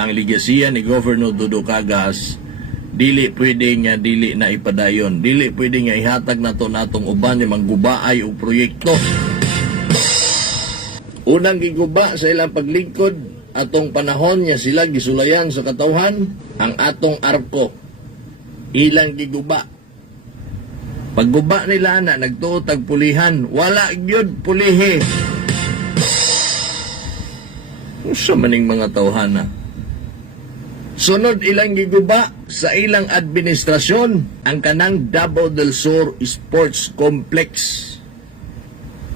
ang ligasiya ni Governor Dudu Cagas dili pwede nga dili na ipadayon, dili pwede nga ihatag nato natong uban nga manggubaay og proyekto. Unang giguba sa ilang paglingkod atong panahon nga sila gisulayan sa katawhan ang atong arko. Ilang giguba. Pagguba nila na nagtuo tag pulihan, wala gyud pulihe. Usa maning mga tawhana. Sunod ilang giguba sa ilang administrasyon ang kanang Davao del Sur Sports Complex.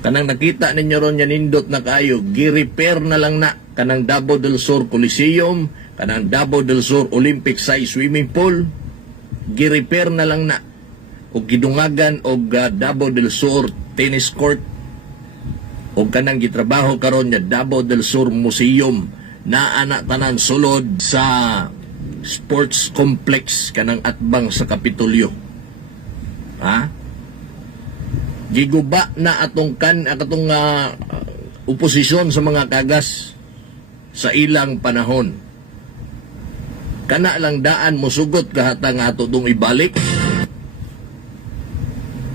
Kanang nakita ninyo ron yan nindot na kayo, gi-repair na lang na kanang Davao del Sur Coliseum, kanang Davao del Sur Olympic size swimming pool, gi-repair na lang na o gidungagan og Davao del Sur tennis court o kanang gitrabaho karon nga Davao del Sur Museum na anak tanan sulod sa sports complex kanang atbang sa Kapitolyo. Ha? Giguba na atong oposisyon sa mga kagas sa ilang panahon. Kana lang daan mosugot kahata nga ato tong ibalik.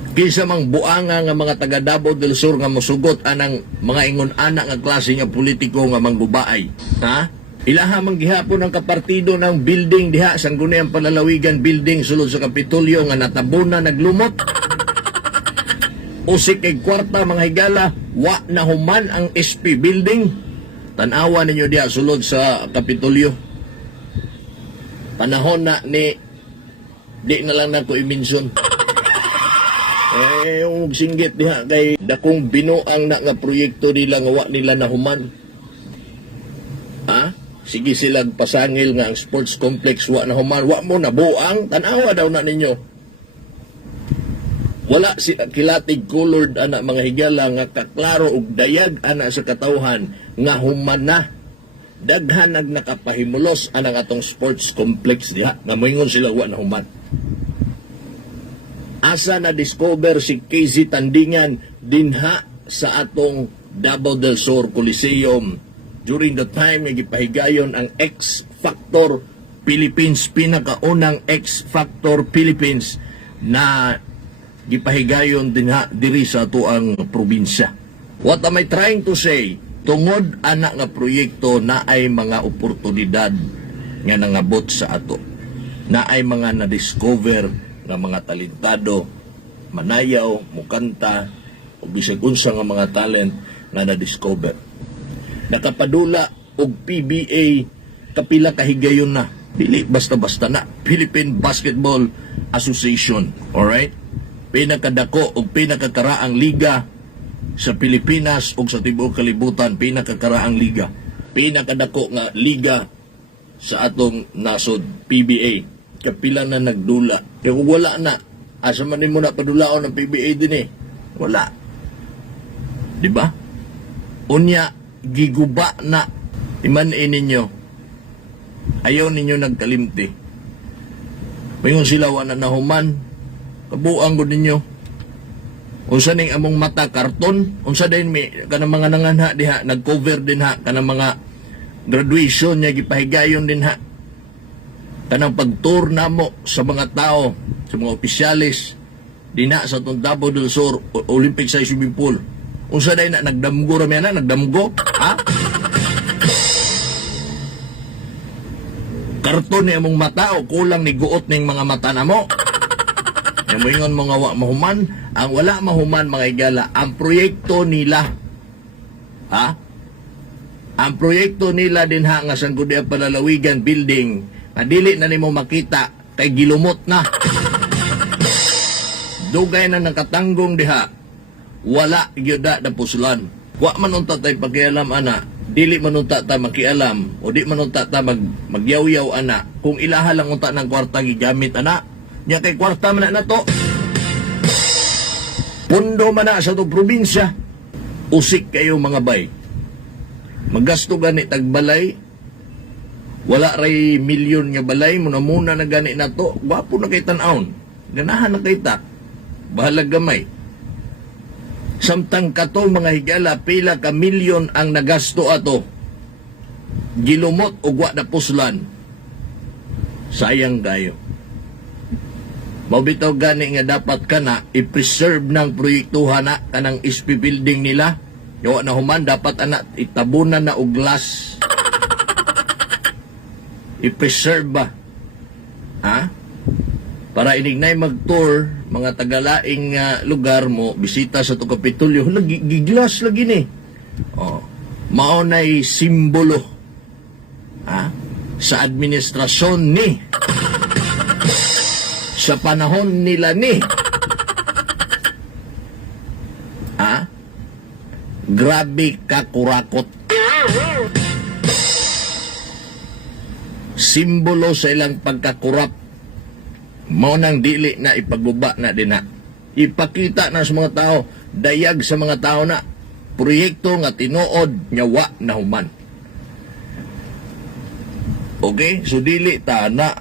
Kinsa mang buanga nga mga taga Davao del Sur nga mosugot anang mga ingon anak nga klase nga politiko nga manggubaay. Ha? Ilaha man gihapon ang kapartido ng building diha sang Gunayang Palalawigan building sulod sa Kapitolyo nga natabuna naglumot. Usik kay kwarta mga higala, wa na human ang SP building. Tanawa ninyo diha sulod sa Kapitolyo. Panahon na ni di na lang nako i-mention. Yung singgit diha kay dakong binuang na nga proyekto nila nga wa nila nahuman. Ha? Sige silang pasangil nga ang sports complex wa nahuman. Wa mo na buang, tanawa daw na ninyo. Wala si kilatig colored ana mga higala nga kaklaro og dayag ana sa katawhan nga human na. Daghan ag nakapahimulos anang atong sports complex diha. Nga moingon sila wa nahuman. Asa na discover si KZ Tandingan dinha sa atong Davao del Sur Coliseum during the time nga gipahigayon ang X Factor Philippines, pinakaunang X Factor Philippines na gipahigayon dinha diri sa atuang probinsya. What am I trying to say? Tungod ana nga proyekto na ay mga oportunidad nga nangabot sa ato. Na ay mga na-discover nga mga talentado, manayaw, mukanta, o bisag unsa nga mga talent nga na-discover. Nakapadula og PBA kapila kahigayon na. Dili basta-basta na. Philippine Basketball Association. Alright? Pinakadako o pinakakaraang liga sa Pilipinas o sa tibuok kalibutan. Pinakakaraang liga. Pinakadako nga liga sa atong nasod, PBA. Kapila na nagdula. Kaya kung wala na, asa man mo na padulaon ng PBA din eh. Wala. Diba? Unya, giguba na. Imanin ninyo. Ayaw ninyo nagkalimti. Mayroon sila wala na human. Kabuang ko ninyo. Unsa ning among mata karton. Unsa din may kanang mga nanganha diha. Nag-cover din ha. Kanang mga graduation niya gipahigayon din ha. Kanang pag-tour namo sa mga tao, sa mga opisyalis, dina sa itong Davao del Sur Olympic size swimming pool. Unsa day na, nagdamgo rami na, nagdamgo? Ha? Karton ni among mata o kulang ni guot ning mga mata namo. Yang moingon mga wa mahuman, ang wala mahuman mga igala, ang proyekto nila. Ha? Ang proyekto nila din ha nga sa Gunayang Palalawigan building. Dili na nimo makita kay gilumot na. Dugay na nakatanggong diha. Wala gyud na puslan. Wa man unta tay pakialam ana, dili man unta ta makialam o di man unta ta magyaw-yaw ana kung ilaha lang unta ng kwarta gigamit ana. Nya kay kwarta man na to. Pundo man na sa to probinsya. Usik kayo mga bay. Magasto gani tagbalay. Wala ray milyon nga balay, muna na gani na to. Wapo na kay tan-aon. Ganahan na kay ta. Bahalag gamay. Samtang kato mga higala, pila ka milyon ang nagasto ato. gilumot o wa na puslan, sayang kayo. Mabitaw gani nga dapat ka na i-preserve ng proyektuhan na kanang SP building nila. Yawa na human, dapat anak itabunan na og glass. I-preserve ba? Ha? Para inignay mag-tour, mga tagalaing lugar mo, bisita sa itong Kapitolyo, giglas lagi ni. Oh, maunay simbolo, ha? Sa administrasyon ni, sa panahon nila ni, ha? Grabe ka kurakot. Simbolo sa ilang pagkakurap, mao nang dili na ipagbuba na din na. Ipakita na sa mga tao, dayag sa mga tao na, proyekto nga tinuod nyawa na human. Okay? So dili ta na,